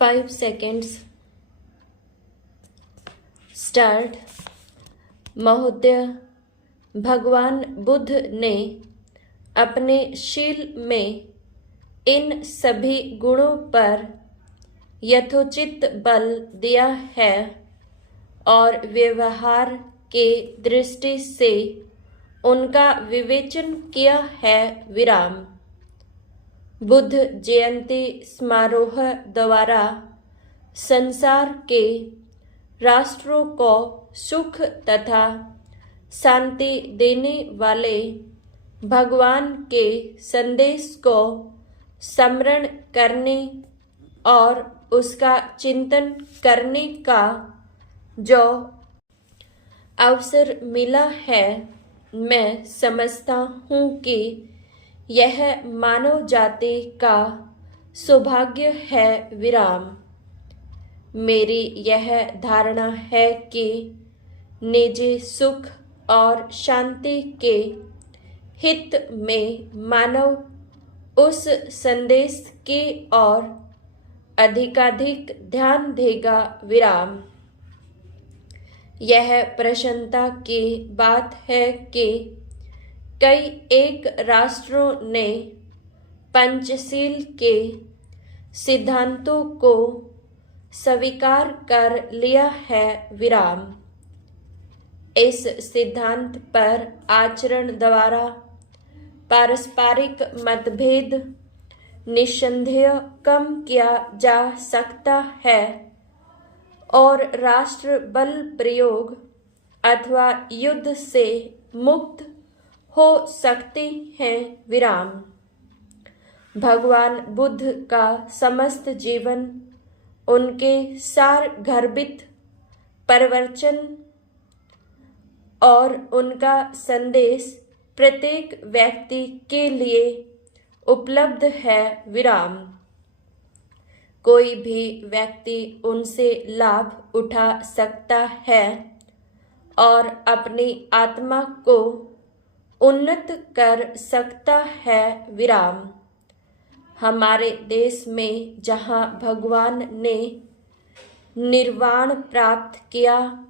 5 seconds. Start. महोदय, भगवान बुद्ध ने अपने शील में इन सभी गुणों पर यथोचित बल दिया है और व्यवहार के दृष्टि से उनका विवेचन किया है। विराम। बुद्ध जयंती समारोह द्वारा संसार के राष्ट्रों को सुख तथा शांति देने वाले भगवान के संदेश को स्मरण करने और उसका चिंतन करने का जो अवसर मिला है, मैं समझता हूँ कि यह मानव जाति का सौभाग्य है। विराम। मेरी यह धारणा है कि निजी सुख और शांति के हित में मानव उस संदेश की ओर अधिकाधिक ध्यान देगा। विराम। यह प्रसन्नता की बात है कि कई एक राष्ट्रों ने पंचशील के सिद्धांतों को स्वीकार कर लिया है। विराम। इस सिद्धांत पर आचरण द्वारा पारस्परिक मतभेद निस्संदेह कम किया जा सकता है और राष्ट्र बल प्रयोग अथवा युद्ध से मुक्त हो सकते हैं। विराम। भगवान बुद्ध का समस्त जीवन उनके सार गर्भित प्रवचन और उनका संदेश प्रत्येक व्यक्ति के लिए उपलब्ध है। विराम। कोई भी व्यक्ति उनसे लाभ उठा सकता है और अपनी आत्मा को उन्नत कर सकता है। विराम। हमारे देश में जहाँ भगवान ने निर्वाण प्राप्त किया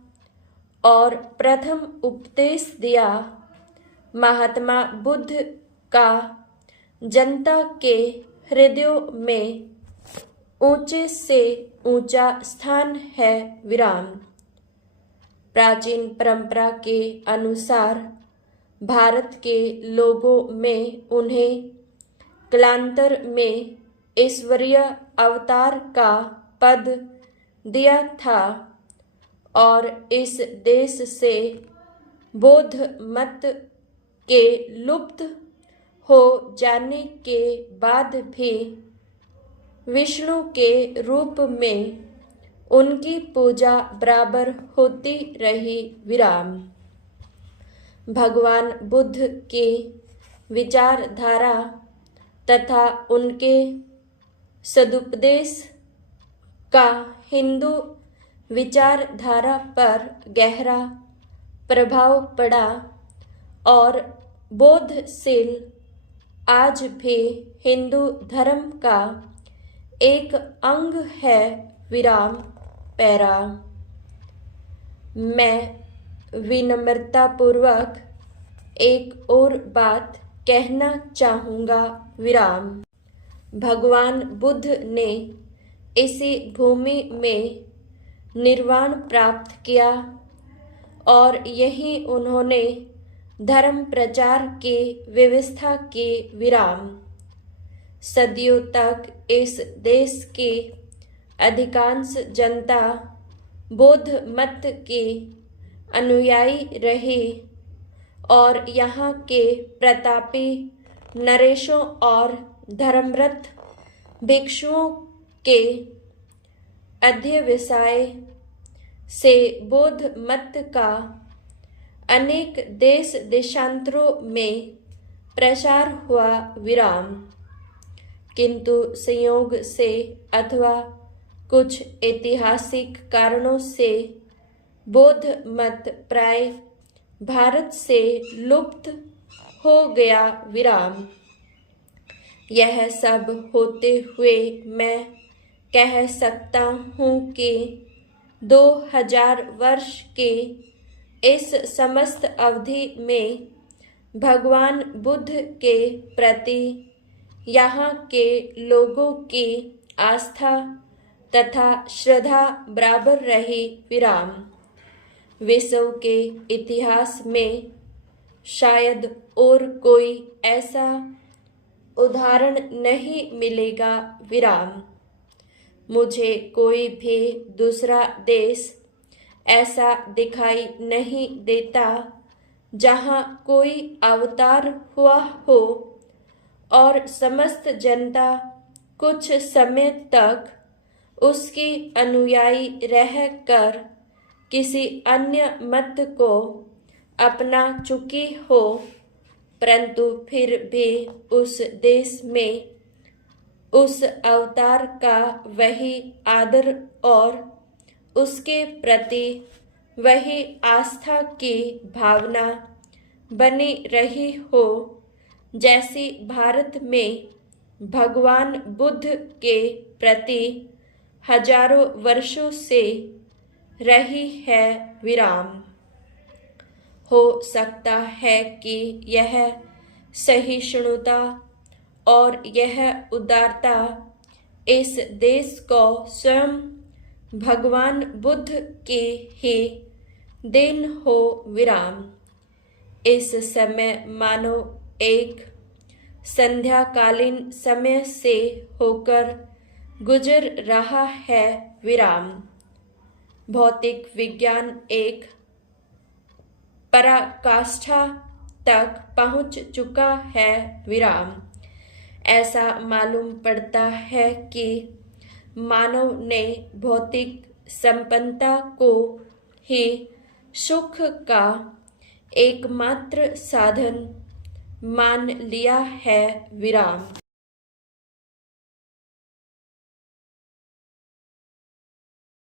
और प्रथम उपदेश दिया, महात्मा बुद्ध का जनता के हृदयों में ऊंचे से ऊंचा स्थान है। विराम। प्राचीन परंपरा के अनुसार भारत के लोगों में उन्हें कालांतर में ईश्वरीय अवतार का पद दिया था और इस देश से बौद्ध मत के लुप्त हो जाने के बाद भी विष्णु के रूप में उनकी पूजा बराबर होती रही। विराम। भगवान बुद्ध की विचारधारा तथा उनके सदुपदेश का हिंदू विचारधारा पर गहरा प्रभाव पड़ा और बौद्धशील आज भी हिंदू धर्म का एक अंग है। विराम। पैरा। मैं विनम्रतापूर्वक एक और बात कहना चाहूँगा। विराम। भगवान बुद्ध ने इसी भूमि में निर्वाण प्राप्त किया और यही उन्होंने धर्म प्रचार की व्यवस्था की। विराम। सदियों तक इस देश की अधिकांश जनता बौद्ध मत की अनुयायी रही और यहाँ के प्रतापी नरेशों और धर्मरत भिक्षुओं के अध्यवसाय से बौद्ध मत का अनेक देश देशांतरों में प्रसार हुआ। विराम। किंतु संयोग से अथवा कुछ ऐतिहासिक कारणों से बौद्ध मत प्राय भारत से लुप्त हो गया। विराम। यह सब होते हुए मैं कह सकता हूँ कि 2000 वर्ष के इस समस्त अवधि में भगवान बुद्ध के प्रति यहाँ के लोगों की आस्था तथा श्रद्धा बराबर रही। विराम। विश्व के इतिहास में शायद और कोई ऐसा उदाहरण नहीं मिलेगा। विराम। मुझे कोई भी दूसरा देश ऐसा दिखाई नहीं देता जहाँ कोई अवतार हुआ हो और समस्त जनता कुछ समय तक उसकी अनुयायी रहकर किसी अन्य मत को अपना चुकी हो, परंतु फिर भी उस देश में उस अवतार का वही आदर और उसके प्रति वही आस्था की भावना बनी रही हो जैसी भारत में भगवान बुद्ध के प्रति हजारों वर्षों से रही है। विराम। हो सकता है कि यह सहिष्णुता और यह उदारता इस देश को स्वयं भगवान बुद्ध की ही देन हो। विराम। इस समय मानो एक संध्याकालीन समय से होकर गुजर रहा है। विराम। भौतिक विज्ञान एक पराकाष्ठा तक पहुंच चुका है। विराम। ऐसा मालूम पड़ता है कि मानव ने भौतिक संपन्नता को ही सुख का एकमात्र साधन मान लिया है। विराम।